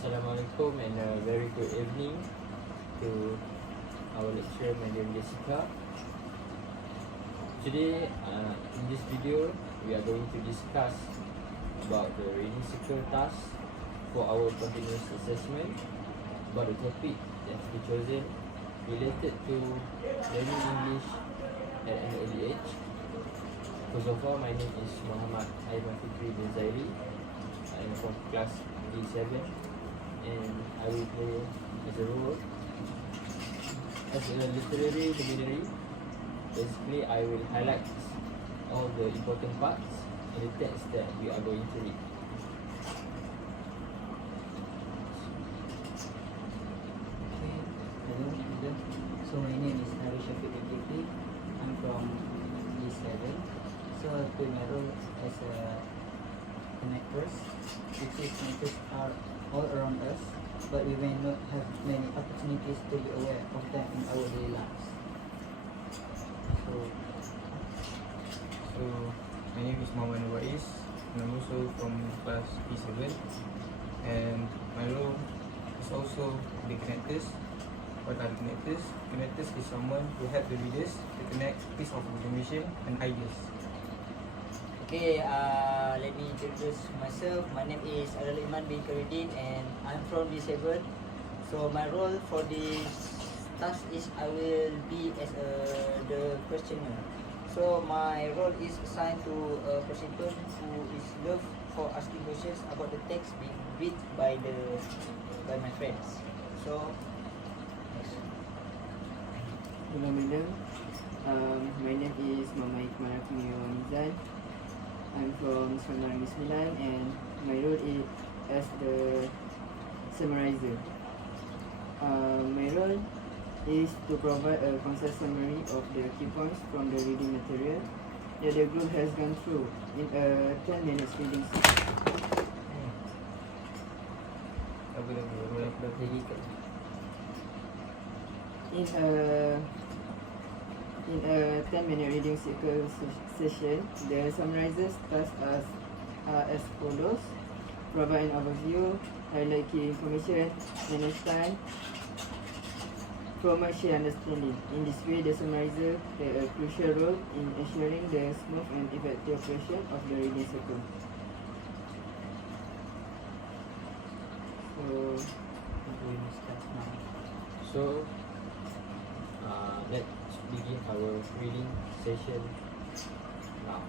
Assalamualaikum and a very good evening to our lecturer, Madam Jessica. Today, in this video, we are going to discuss about the reading circle task for our continuous assessment, about the topic that has been chosen related to learning English at an early age. First of all, my name is Muhammad Aiman Fikri bin Zairi. I am from class D7 and I will play as a role as a literary luminary. Basically, I will highlight all the important parts in the text that we are going to read. Hello. So my name is Hari Shafiq Ibn. I'm from D7. So I play my role as a connectors, which is connectors are all around us, but we may not have many opportunities to be aware of them in our daily lives. So my name is Muhammad Wais, and I'm also from class P7, and my role is also the connectors. What are the connectors? Connectors is someone who help the readers to connect piece of information and ideas. Okay, let me introduce myself. My name is Adal Iman bin Karidin and I'm from D7. So my role for this task is I will be as the questioner. So my role is assigned to a participant who is loved for asking questions about the text being read by my friends. So yes. Hello madam, my name is Mama Ikmal Mizan. I'm from Sekolah 9 and my role is as the summarizer. My role is to provide a concise summary of the key points from the reading material that the group has gone through in a 10 minutes reading session. In a 10-minute reading circle session, the summarizers task are as follows: provide an overview, highlight key information, manage time, promote shared understanding. In this way, the summarizer play a crucial role in ensuring the smooth and effective operation of the reading circle. We will start now. So, let's begin our reading session now.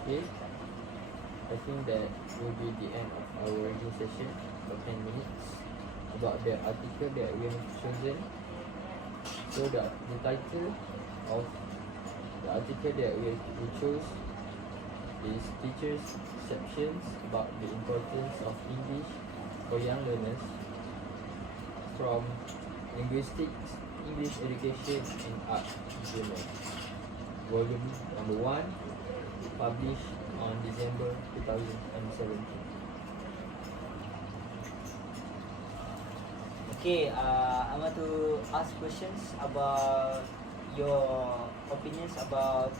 Okay, I think that will be the end of our reading session for 10 minutes about the article that we have chosen. So the title of the article that we chose is Teachers' Perceptions about the Importance of English for Young Learners from Linguistics, English Education and Art Journal, volume number 1, published on December 2017. Okay, I want to ask questions about your opinions about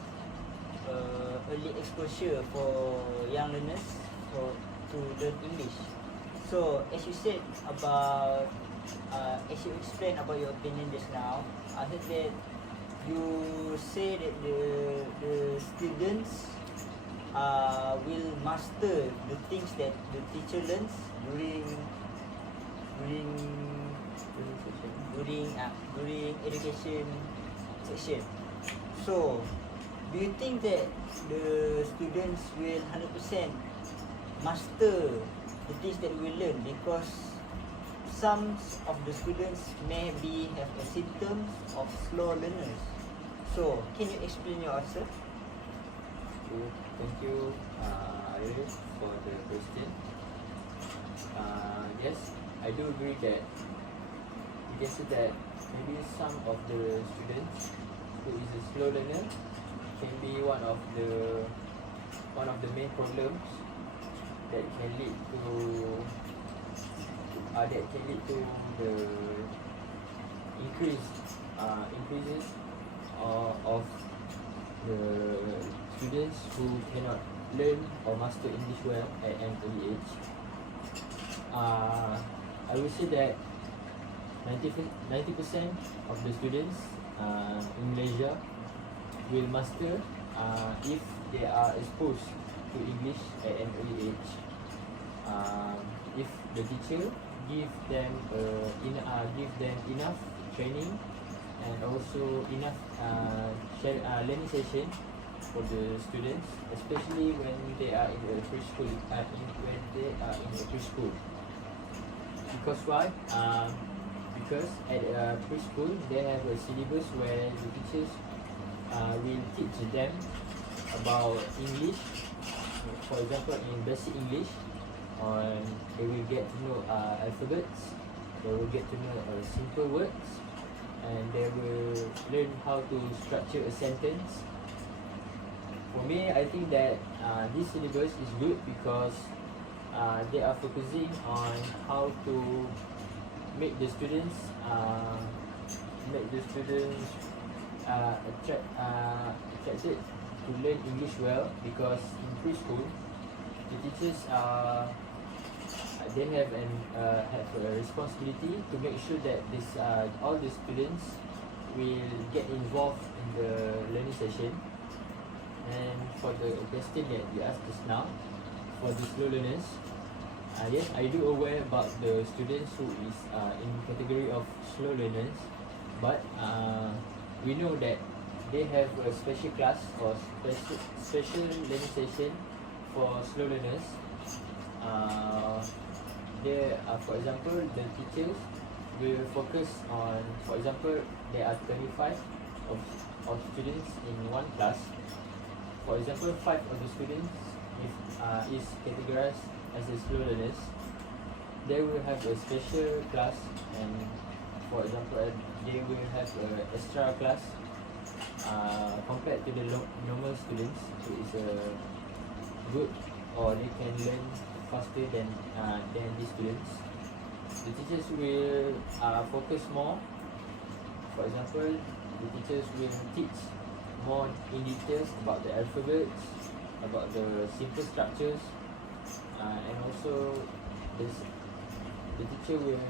early exposure for young learners to learn English. So, as you said about, as you explained about your opinion just now, I heard that you say that the students will master the things that the teacher learns during education section. So, do you think that the students will 100% master the things that we learn? Because some of the students may have a symptoms of slow learners. So, can you explain your answer? Thank you, Ariel, for the question. Yes, I do agree that you can see that maybe some of the students who is a slow learner can be one of the main problems that can lead to the increases of the students who cannot learn or master English well at an early age. I would say that 90% of the students in Malaysia will master if they are exposed to English at an early age. If the teacher give them enough training and also enough learning session for the students, especially when they are in the preschool. Because why? Because at preschool they have a syllabus where the teachers will teach them about English. For example, in basic English, they will get to know alphabets. They will get to know simple words, and they will learn how to structure a sentence. For me, I think that this syllabus is good because they are focusing on how to make the students attracted to learn English well, because in preschool the teachers they have a responsibility to make sure that all the students will get involved in the learning session. And for the question that you asked just now, for the slow learners, yes, I do aware about the students who is in category of slow learners, but we know that they have a special class or special learning session for slow learners. For example, the teachers will focus on, for example, there are 25 of students in one class. For example, 5 of the students is categorized as a slow learners. They will have a special class, and for example, they will have an extra class compared to the normal students who is good, or they can learn faster than these students. The teachers will focus more. For example, the teachers will teach more in details about the alphabets, about the simple structures, and also the teacher will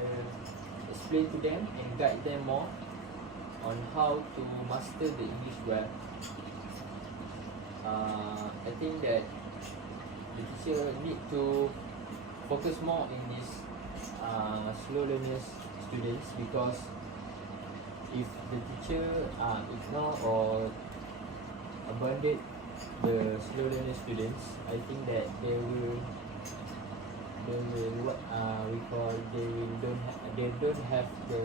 explain to them and guide them more on how to master the English well. I think that the teacher need to focus more in this slow learners students, because if the teacher ignore or abandon the slow learner students, I think that they will what we call they don't have the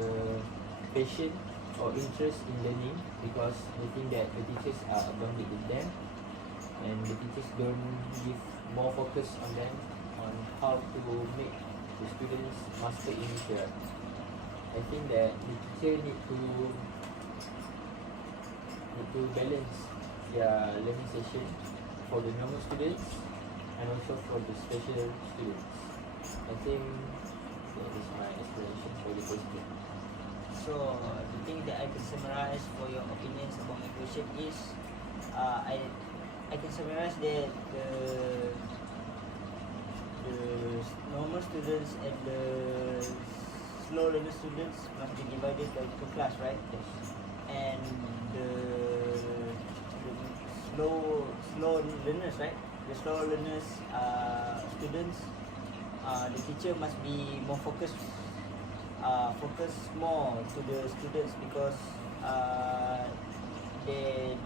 patience or interest in learning because they think that the teachers are above it with them, and the teachers don't give more focus on them on how to make the students master English well. I think that the teacher need to balance their learning session for the normal students and also for the special students. I think that is my explanation for the question. So the thing that I can summarize for your opinions about my question is, I can summarize that the normal students and the slow learner students must be divided by two class, right? Yes. And the slow learners, right? The slow learners students, the teacher must be more focused more to the students because they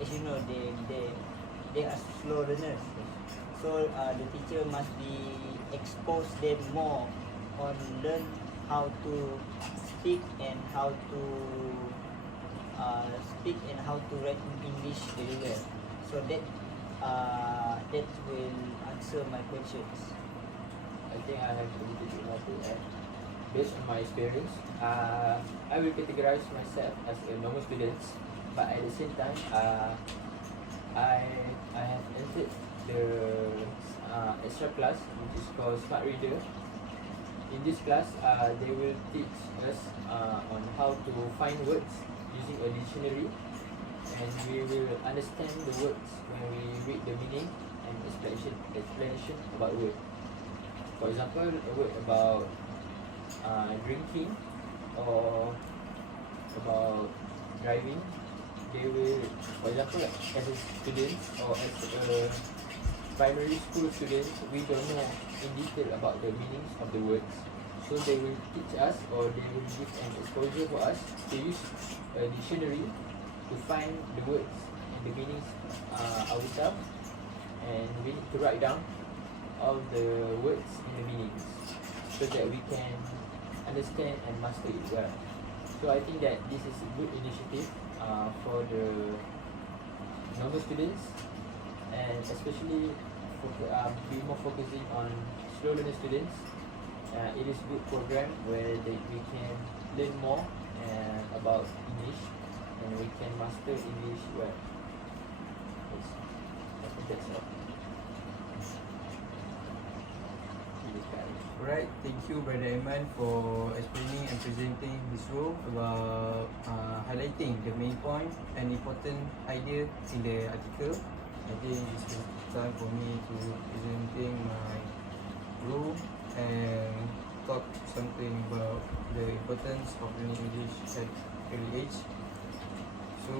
as you know they are slow learners. So the teacher must be expose them more on learn how to speak and how to write in English very well. So that will answer my questions. I think I have a little bit more to add. Based on my experience, I will categorize myself as a normal student, but at the same time, I have entered the extra class which is called Smart Reader. In this class, they will teach us on how to find words using a dictionary, and we will understand the words when we read the meaning and explanation about word. For example, a word about drinking or about driving, they will, for example, like as a student or as a primary school student, we don't know in detail about the meanings of the words. So they will teach us, or they will give an exposure for us to use a dictionary to find the words and the meanings ourselves, and we need to write down all the words and the meanings so that we can understand and master it well. So I think that this is a good initiative for the normal students, and especially be more focusing on slow learner students. It is a good program where we can learn more about English, and we can master English well. Yes. I think that's all. Alright, thank you Brother Aiman for explaining and presenting this role about highlighting the main point and important idea in the article. I think it's time for me to presenting my role and talk something about the importance of learning English at early age. So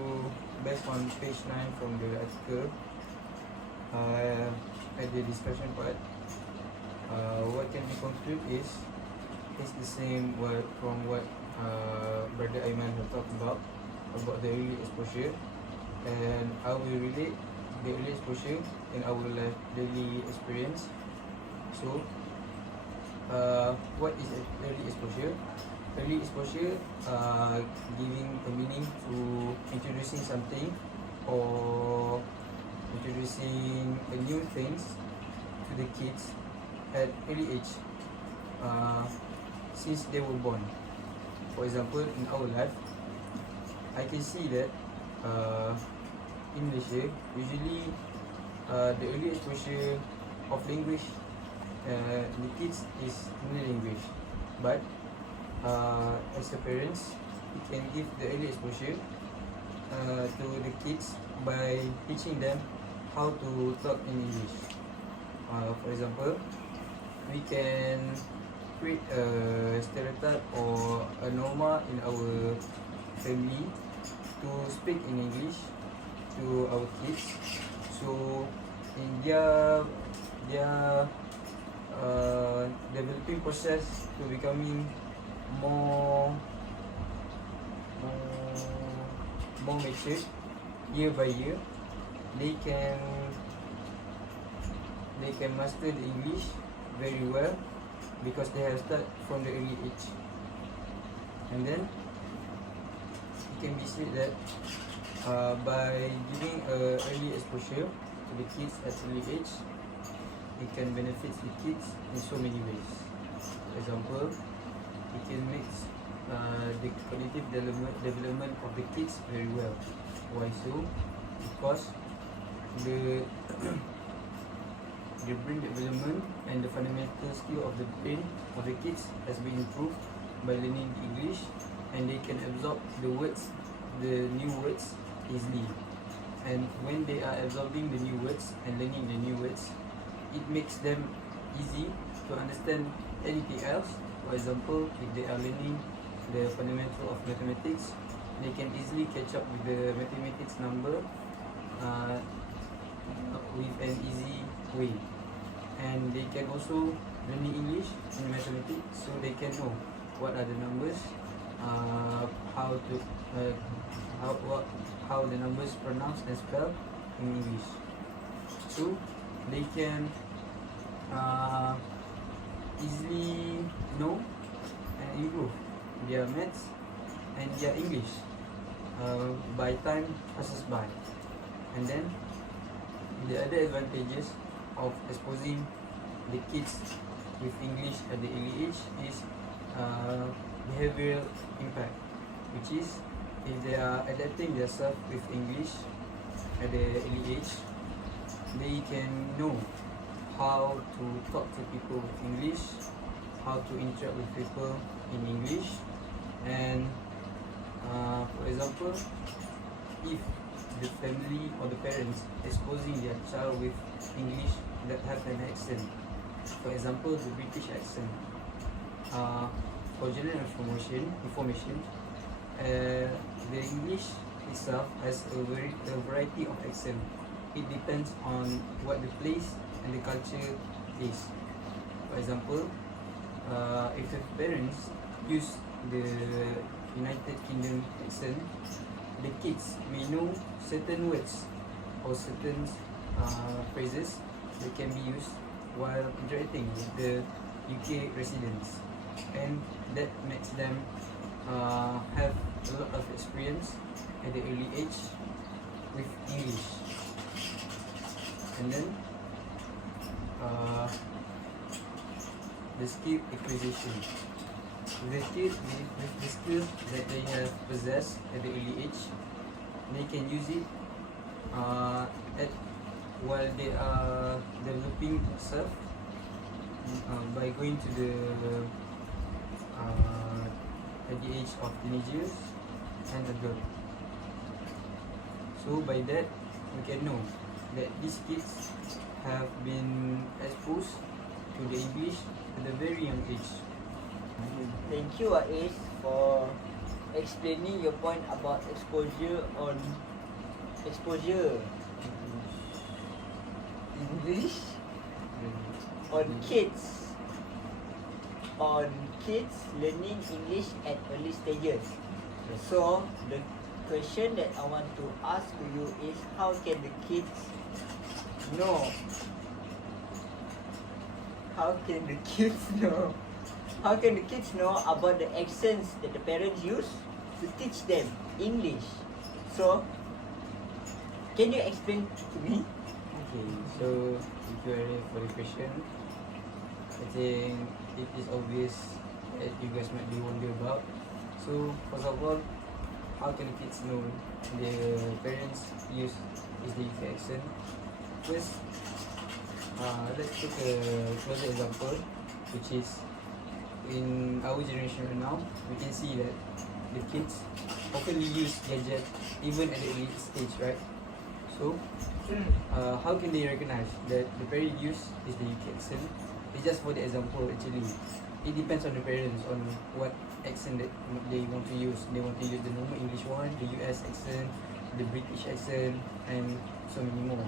based on page 9 from the article, at the discussion part, what can be concluded is the same from what Brother Aiman has talked about the early exposure, and I will relate the early exposure in our life daily experience. So, what is early exposure? Early exposure, giving a meaning to introducing something or introducing new things to the kids at early age, since they were born. For example, in our life, I can see that in Malaysia, usually the early exposure of language the kids is in the language, but as a parents, we can give the early exposure to the kids by teaching them how to talk in English. For example, we can create a stereotype or a norma in our family to speak in English to our kids. So in their developing process to becoming more mature year by year, they can master the English very well because they have started from the early age. And then it can be said that by giving early exposure to the kids at early age, it can benefit the kids in so many ways. For example, it can make the cognitive development of the kids very well. Why so? Because the the brain development and the fundamental skill of the brain of the kids has been improved by learning English, and they can absorb the new words easily. And when they are absorbing the new words and learning the new words, it makes them easy to understand anything else. For example, if they are learning the fundamental of mathematics, they can easily catch up with the mathematics number with an easy way. And they can also learn English in mathematics, so they can know what are the numbers, how the numbers pronounced and spelled in English. So they can easily know and improve their maths and their English by time passes by. And then the other advantages of exposing the kids with English at the early age is behavioral impact, which is if they are adapting themselves with English at the early age, they can know how to talk to people with English, how to interact with people in English. And for example, if the family or the parents exposing their child with English that have an accent, for example the British accent, for general information, the English itself has a variety of accent. It depends on what the place and the culture is. For example, if the parents use the United Kingdom accent, the kids may know certain words or certain phrases that can be used while interacting with the UK residents, and that makes them have a lot of experience at the early age with English. And then the skill acquisition. With the skills that they have possessed at the early age, they can use it while they are developing themselves by going to the at the age of teenagers and adult. So by that we can know that these kids have been exposed to the English at a very young age. Thank you, Ais, for explaining your point about exposure English on kids learning English at early stages. So the question that I want to ask to you is, how can the kids know? How can the kids know about the accents that the parents use to teach them English? So, can you explain to me? Okay, so thank you very for the question. I think it is obvious that you guys might be wondering about. So first of all, how can the kids know their parents use the UK accent? First, let's take a closer example, which is in our generation right now. We can see that the kids often use gadget even at the early stage, right? So how can they recognize that the parent use is the UK accent? It's just for the example actually. It depends on the parents on what accent that they want to use. They want to use the normal English one, the US accent, the British accent, and so many more.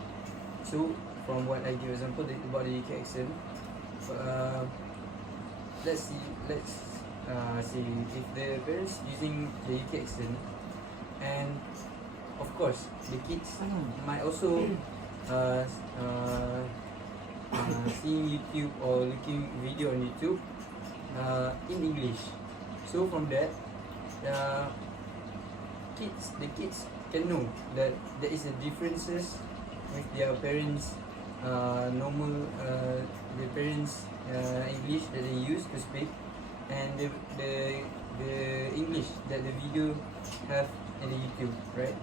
So from what I give example about the UK accent, let's see if the parents using the UK accent and of course, the kids might also uh, uh, seeing YouTube or looking video on YouTube in English. So from that, the kids can know that there is a differences with their parents normal the parents English that they use to speak, and the English that the video have in the YouTube, right?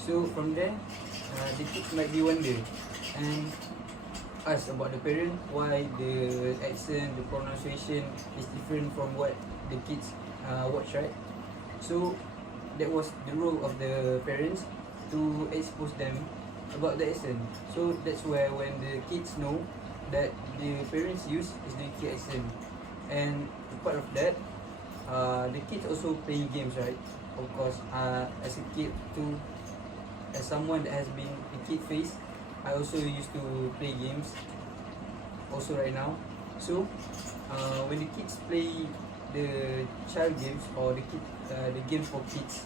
So from there, the kids might be wonder and ask about the parent why the accent, the pronunciation is different from what the kids watch, right? So that was the role of the parents to expose them about the accent. So that's where when the kids know that the parents use is the key accent, and part of that, the kids also playing games, right? Of course, as a kid too, as someone that has been a kid face, I also used to play games also right now. So when the kids play the child games or the games for kids,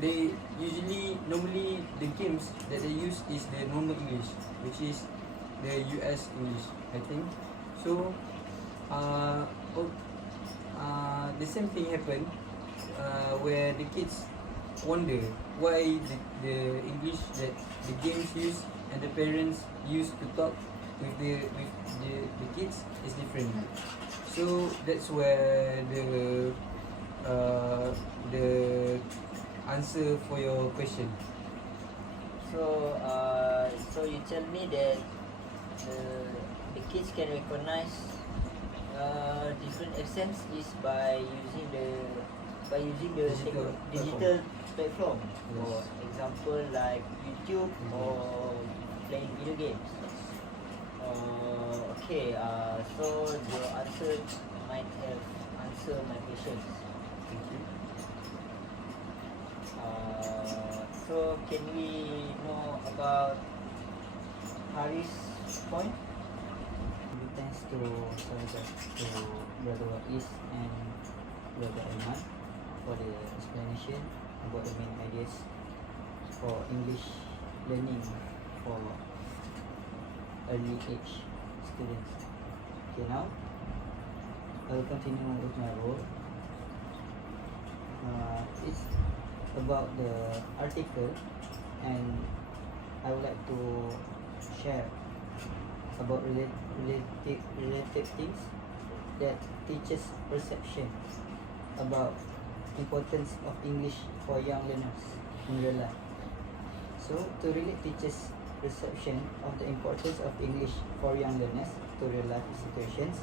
they normally the games that they use is the normal English, which is the US English, I think. So the same thing happened where the kids wonder why the English that the games use and the parents use to talk with the kids is different. So that's where the answer for your question. So so you tell me that the kids can recognize different accents is by using the digital platform. For example, like YouTube or playing video games. Okay, so your answer might have answered my questions. Thank you. So can we know about Harry's point? Thanks to Brother Wais and Brother Aiman for the explanation about the main ideas for English learning for early age students. Okay, now I will continue with my role. It's about the article, and I would like to share about related things that teaches perception about importance of English for young learners in real life. So to really teaches perception of the importance of English for young learners to real life situations,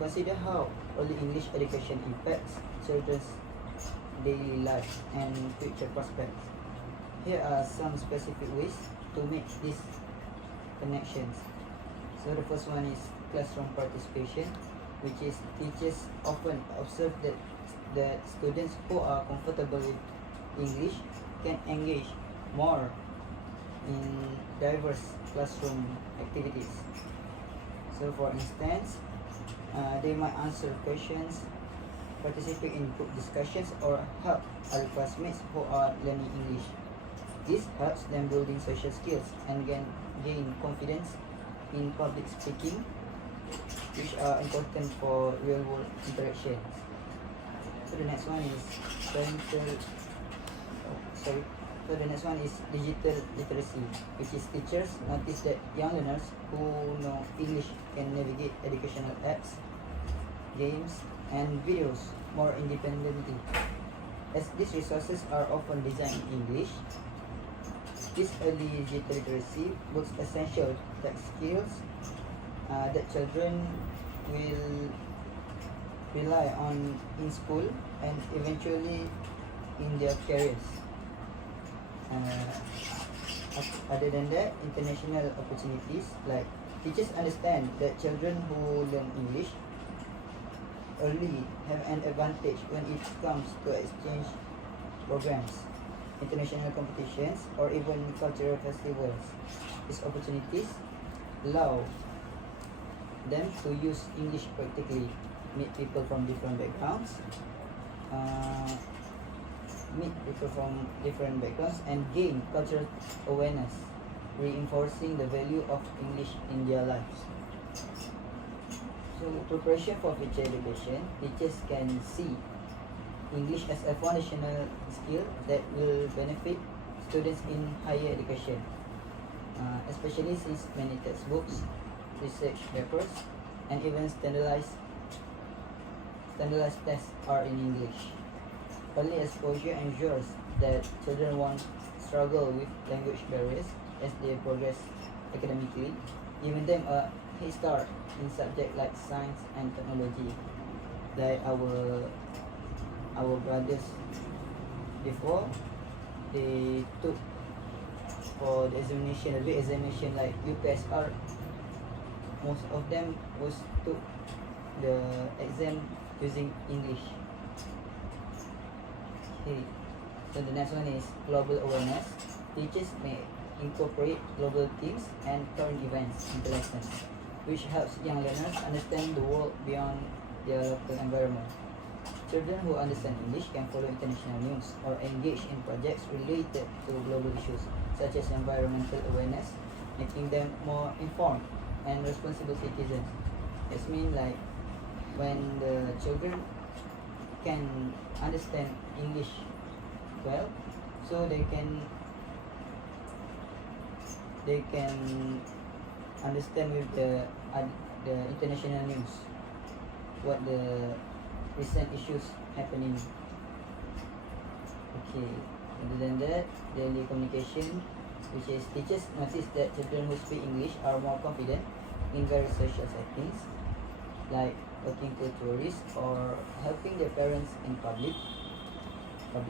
consider how early English education impacts children's daily life and future prospects. Here are some specific ways to make these connections. So the first one is classroom participation, which is teachers often observe that students who are comfortable with English can engage more in diverse classroom activities. So for instance, they might answer questions, participate in group discussions, or help other classmates who are learning English. This helps them building social skills and gain confidence in public speaking, which are important for real world interactions. So the next one is digital literacy, which is teachers notice that young learners who know English can navigate educational apps, games, and videos more independently. As these resources are often designed in English, this early digital literacy builds essential tech skills that children will rely on in school and eventually in their careers. Other than that, international opportunities, like teachers understand that children who learn English early have an advantage when it comes to exchange programs, international competitions, or even cultural festivals. These opportunities allow them to use English practically, meet people from different backgrounds, meet people from different backgrounds and gain cultural awareness, reinforcing the value of English in their lives. So, preparation for future education, teachers can see English as a foundational skill that will benefit students in higher education, especially since many textbooks, research papers, and even standardized tests are in English. Early exposure ensures that children won't struggle with language barriers as they progress academically, giving them a head start in subjects like science and technology. Like our brothers before, they took for the examination, the big examination like UPSR. Most of them was took the exam using English. Okay. So the next one is global awareness. Teachers may incorporate global themes and current events into lessons, which helps young learners understand the world beyond their local environment. Children who understand English can follow international news or engage in projects related to global issues, such as environmental awareness, making them more informed and responsible citizens. It means like when the children can understand English well, so they can understand with the international news, what the recent issues happening. Okay, other than that, daily communication, which is teachers notice that children who speak English are more confident in various social settings, like talking to tourists or helping their parents in public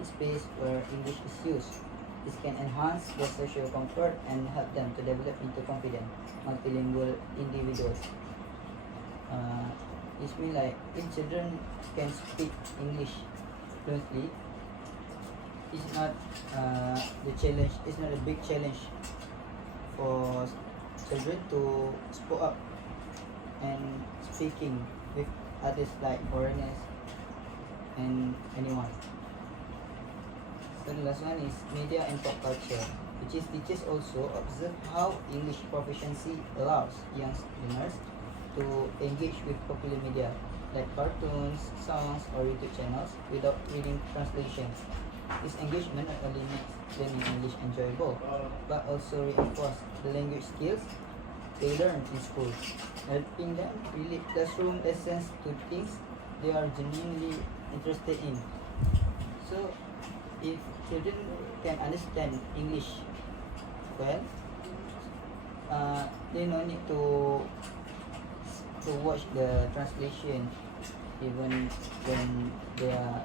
space where English is used. This can enhance their social comfort and help them to develop into confident, multilingual individuals. It means like if children can speak English fluently, it's not the challenge. It's not a big challenge for children to speak up and speaking with others like foreigners and anyone. So the last one is media and pop culture, which is teachers also observe how English proficiency allows young learners to engage with popular media like cartoons, songs, or YouTube channels without reading translations. This engagement not only makes learning English enjoyable, but also reinforces the language skills they learn in school, helping them relate classroom lessons to things they are genuinely interested in. So, if children can understand English well, they no need to watch the translation even when they are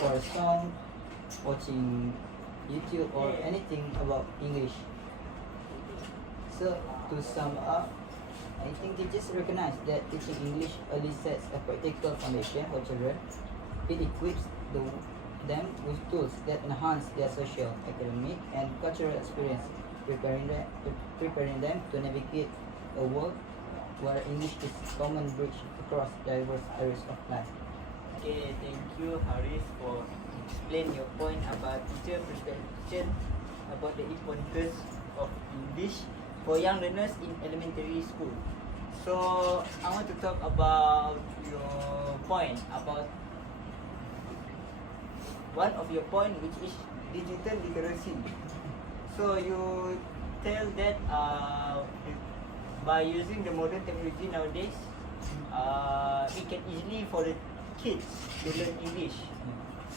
for a song, watching YouTube or anything about English. So to sum up, I think teachers recognize that teaching English early sets a practical foundation for children. It equips them with tools that enhance their social, academic, and cultural experience, preparing them to navigate a world where English is a common bridge across diverse areas of life. Okay, thank you Haris for explain your point about teacher perception about the importance of English for young learners in elementary school. So I want to talk about your point about one of your point, which is digital literacy. So you tell that by using the modern technology nowadays, it can easily for the kids to learn English.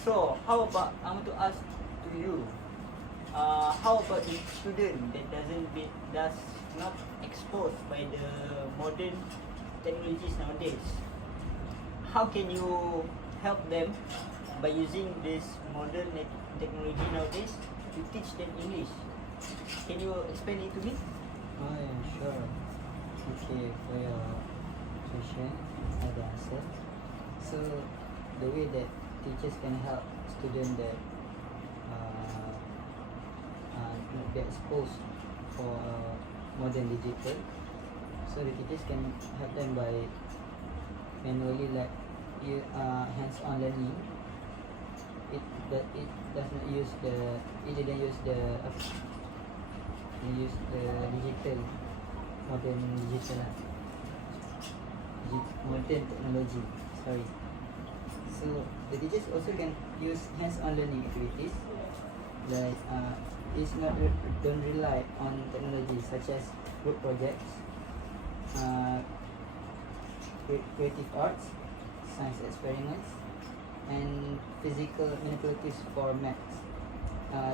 So how about, I want to ask to you, how about the student that does not exposed by the modern technologies nowadays? How can you help them by using this modern technology nowadays to teach them English? Can you explain it to me? Oh yeah, sure. Okay, for your question, I will answer. So the way that teachers can help students that not get exposed for modern digital, so the teachers can help them by manually like hands-on learning it does not use the it didn't use the digital modern modern technology. Sorry. So the teachers also can use hands-on learning activities like don't rely on technology such as group projects, creative arts, science experiments, and physical manipulatives for maths.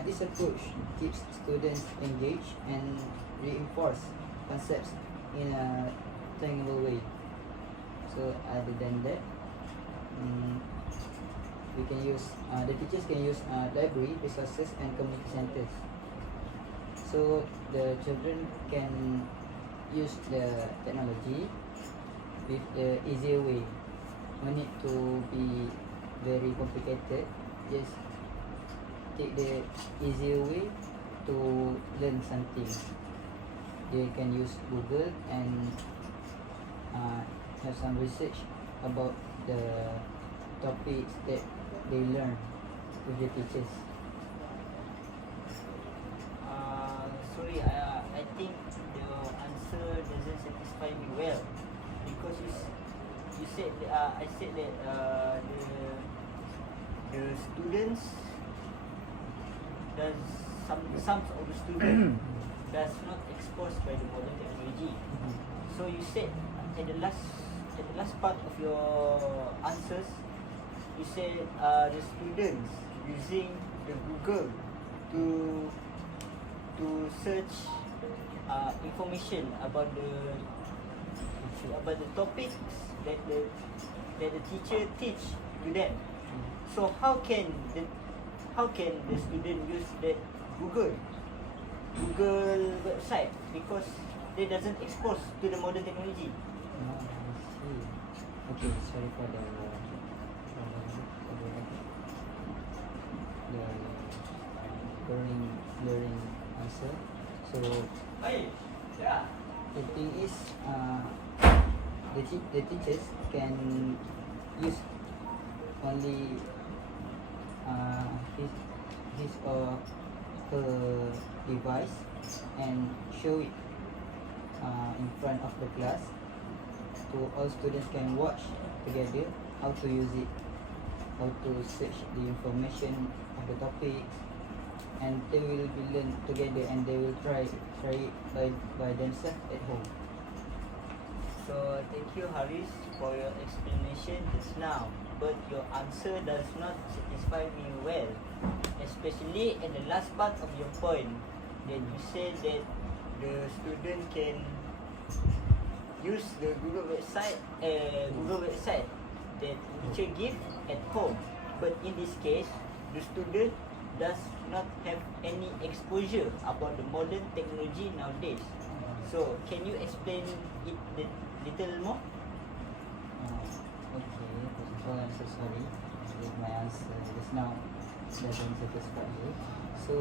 This approach keeps students engaged and reinforce concepts in a tangible way. So other than that, we can use the teachers can use library resources and community centers. So the children can use the technology with the easier way. No need to be very complicated. Just take the easier way to learn something. They can use Google and have some research about the topics that they learn with the teachers. Sorry, I think your answer doesn't satisfy me well because you said I said that the students does some of the students does not exposed by the modern technology. So you said at the last part of your answers, you said the students using the Google to search information about the topics that the teacher teach to them. So how can the student use that Google website because they doesn't expose to the modern technology? I see. Okay, sorry for the blurring answer. So the thing is, the teachers can use only his or her device and show it in front of the class, so all students can watch together how to use it, how to search the information of the topics, and they will be learn together and they will try it by themselves at home. So thank you, Haris, for your explanation just now. But your answer does not satisfy me well, especially at the last part of your point that you said that the student can use the Google website that teacher give at home. But in this case, the student does not have any exposure about the modern technology nowadays. So can you explain it little more? Okay, first of all, I'm so sorry if my answer just now doesn't satisfy you. So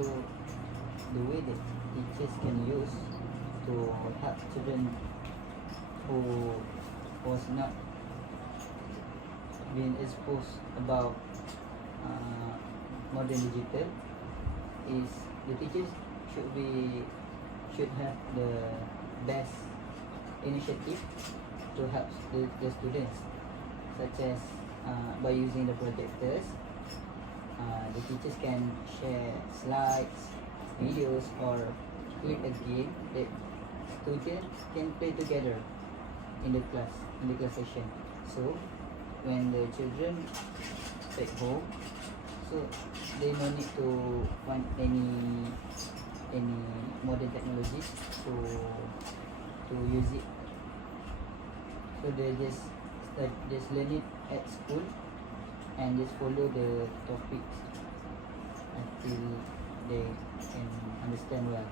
the way that teachers can use to help children who was not being exposed about modern digital is the teachers should have the best initiative to help the students, such as by using the projectors. The teachers can share slides, videos, or create a game that students can play together in the class session. So when the children take home, so they no need to find any modern technologies to use it. So they just learn it at school and just follow the topics until they can understand well.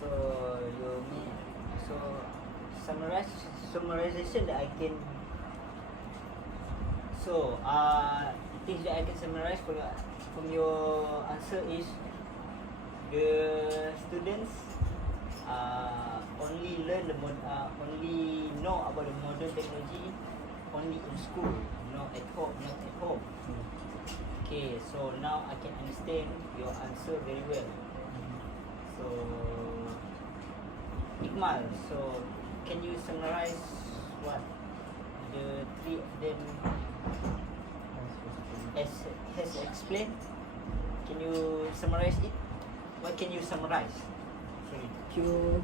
So you mean summarization that I can. So things that I can summarize from your answer is the students only only know about the modern technology only in school, not at home. Okay, so now I can understand your answer very well. So, Iqmal, so can you summarize what the three of them has explained? Can you summarize it? What can you summarize? Sorry. Thank you,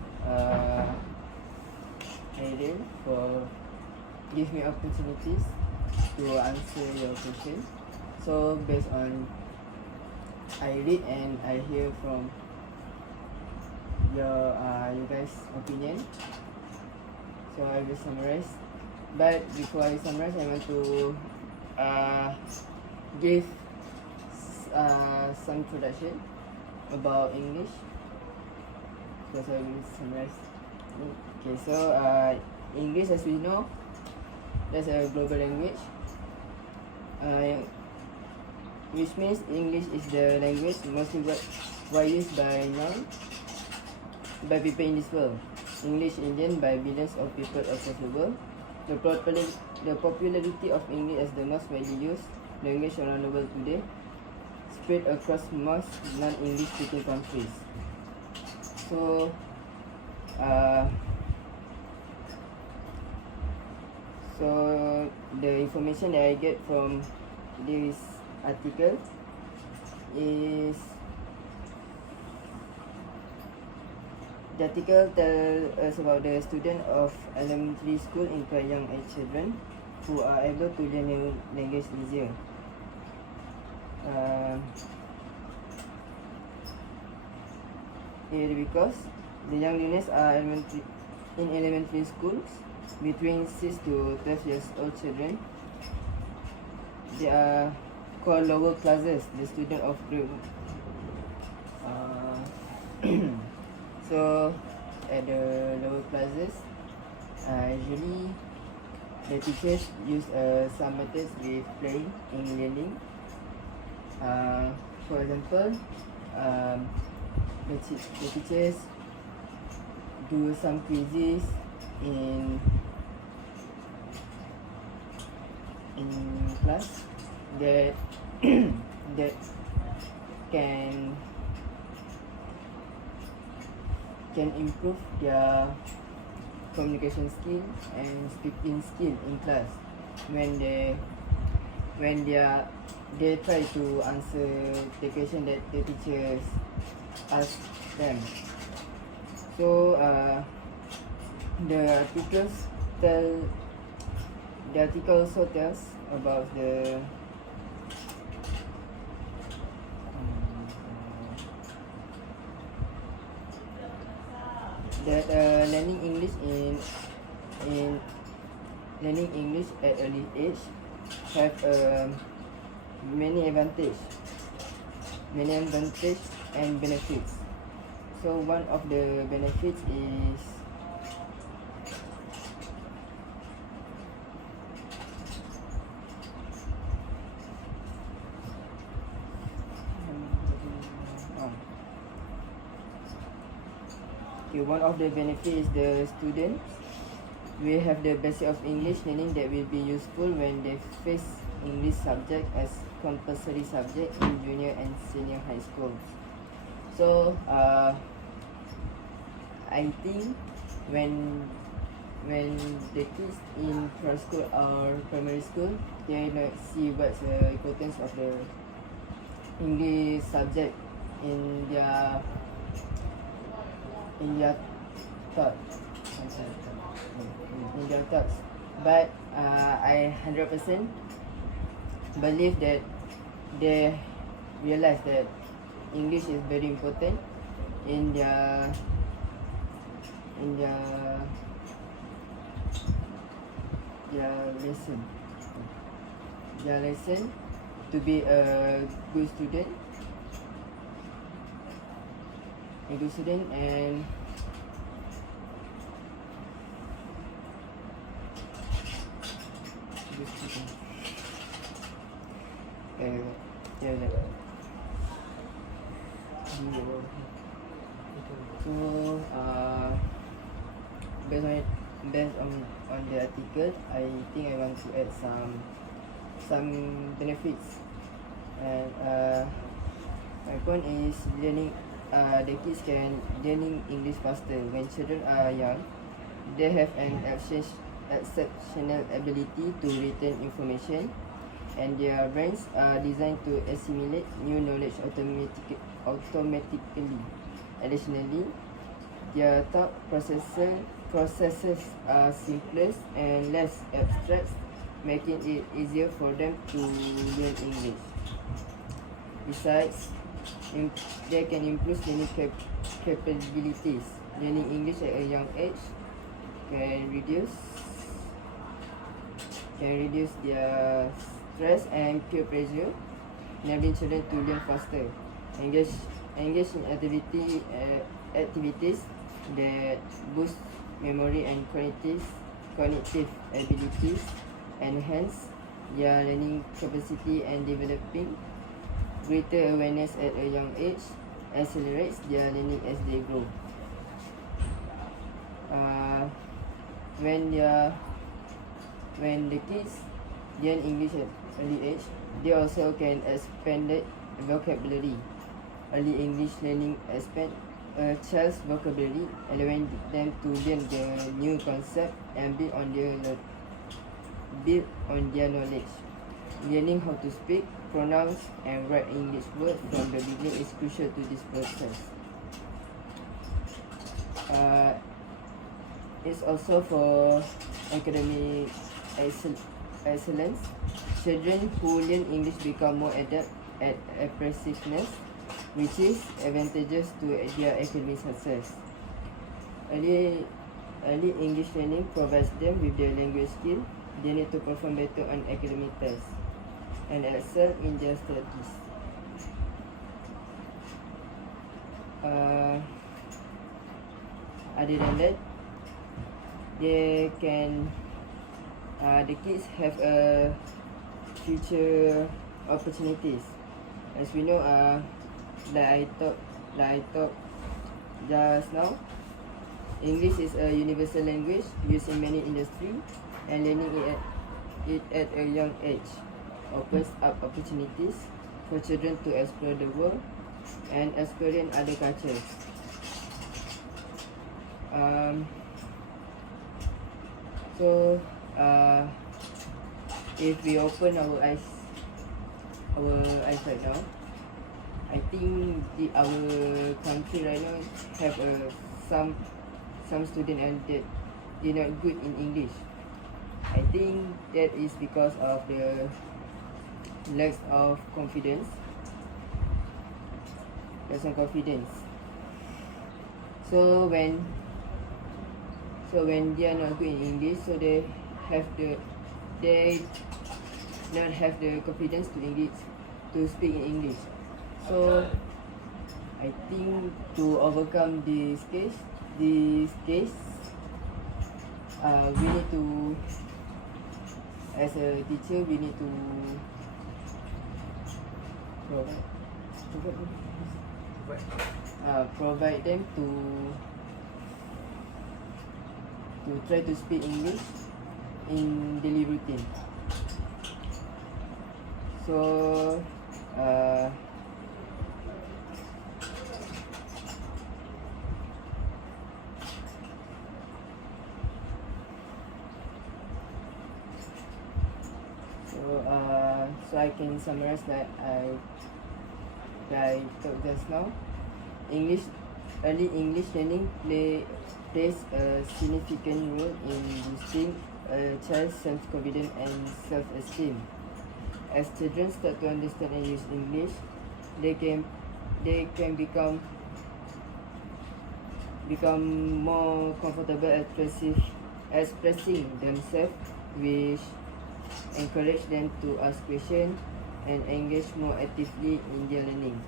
Aiden, for give me opportunities to answer your question. So based on I read and I hear from your you guys' opinion, so I will summarize. But before I summarize, I want to give some introduction about English. So I will summarize. Okay, so English, as we know, that's a global language. Which means English is the language mostly used by people in this world. English Indian by billions of people across the world. The popularity of English as the most widely used language around the world today spread across most non-English speaking countries. So, the information that I get from this article is the article tells us about the student of elementary school in quite young age children who are able to learn new language easier. Because the young learners are in elementary schools between 6 to 12 years old children. They are called lower classes, the student of grade. So at the lower classes, usually the teachers use some methods with playing in learning. For example, the teachers do some quizzes in class that that can improve their communication skill and speaking skill in class when they try to answer the question that the teachers ask them. So the article also tells about that learning English at early age have many advantage and benefits. So one of the benefits is one of the benefits is the students will have the basic of English learning that will be useful when they face English subject as compulsory subject in junior and senior high schools. So I think when the kids in preschool or primary school, they might see what's the importance of the English subject in their thoughts. But I 100% believe that they realize that English is very important in their lesson to be a good student and so based on the article, I think I want to add some benefits And my point is learning. The kids can learning English faster. When children are young, they have an exceptional ability to retain information, and their brains are designed to assimilate new knowledge automatically. Additionally, their thought processes are simpler and less abstract, making it easier for them to learn English. Besides, they can improve learning capabilities. Learning English at a young age can reduce their stress and peer pressure, enabling children to learn faster. Engage in activities that boost memory and cognitive abilities, enhance their learning capacity, and developing greater awareness at a young age accelerates their learning as they grow. When the kids learn English at early age, they also can expand vocabulary. Early English learning expand a child's vocabulary, allowing them to learn the new concept and build on their knowledge. Learning how to speak, pronounce, and write English words from the beginning is crucial to this process. It's also for academic excellence. Children who learn English become more adept at appreciativeness, which is advantageous to their academic success. Early English learning provides them with the language skill they need to perform better on academic tests and excel in their studies. Other than that, the kids have future opportunities. As we know, like I talked just now, English is a universal language used in many industries, and learning it at a young age opens up opportunities for children to explore the world and experience other cultures. If we open our eyes right now, I think our country right now have some student and that they're not good in English. I think that is because of the lack of confidence. So when they are not good in English, so they not have the confidence to speak in English. So I think to overcome this case, we need to, as a teacher, we need to provide them to try to speak English in daily routine. So I can summarize that I talked just now. Early English learning plays a significant role in boosting a child's self-confidence and self-esteem. As children start to understand and use English, they can become more comfortable expressing themselves, which encourage them to ask questions and engage more actively in their learning.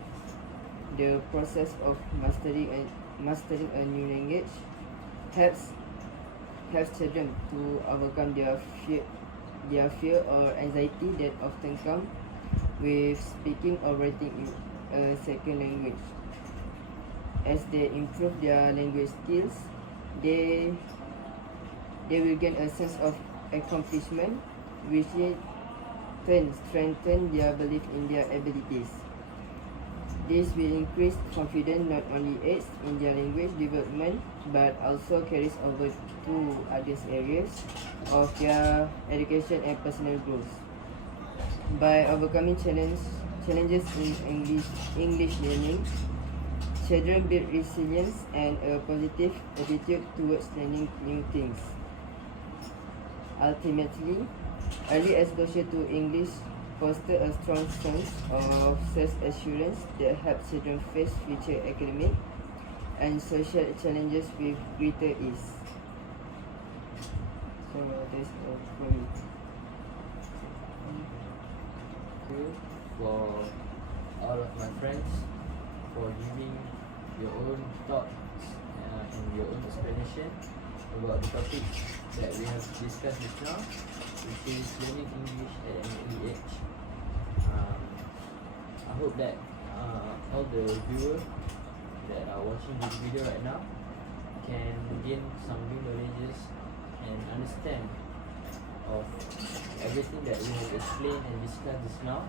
The process of mastering a new language helps children to overcome their fear or anxiety that often come with speaking or writing in a second language. As they improve their language skills, they will gain a sense of accomplishment, which strengthen their belief in their abilities. This will increase confidence not only aids in their language development but also carries over to other areas of their education and personal growth. By overcoming challenges in English learning, children build resilience and a positive attitude towards learning new things. Ultimately, early exposure to English foster a strong sense of self-assurance that helps children face future academic and social challenges with greater ease. So that's all for me. Thank you for all of my friends for giving your own thoughts and your own explanation about the topic that we have discussed just now, which is learning English at an early age. I hope that all the viewers that are watching this video right now can gain some new knowledges and understand of everything that we have explained and discussed just now.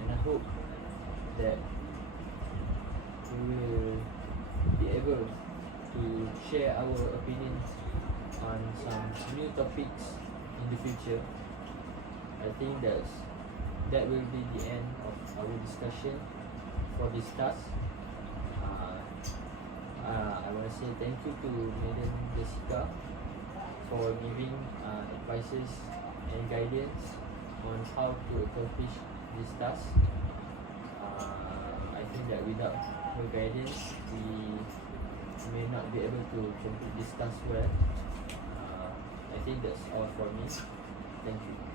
And I hope that we will be able to share our opinions on some new topics in the future. I think that will be the end of our discussion for this task. I want to say thank you to Madam Jessica for giving advices and guidance on how to accomplish this task. I think that without her guidance, we may not be able to complete this task well. I think that's all for me. Thank you.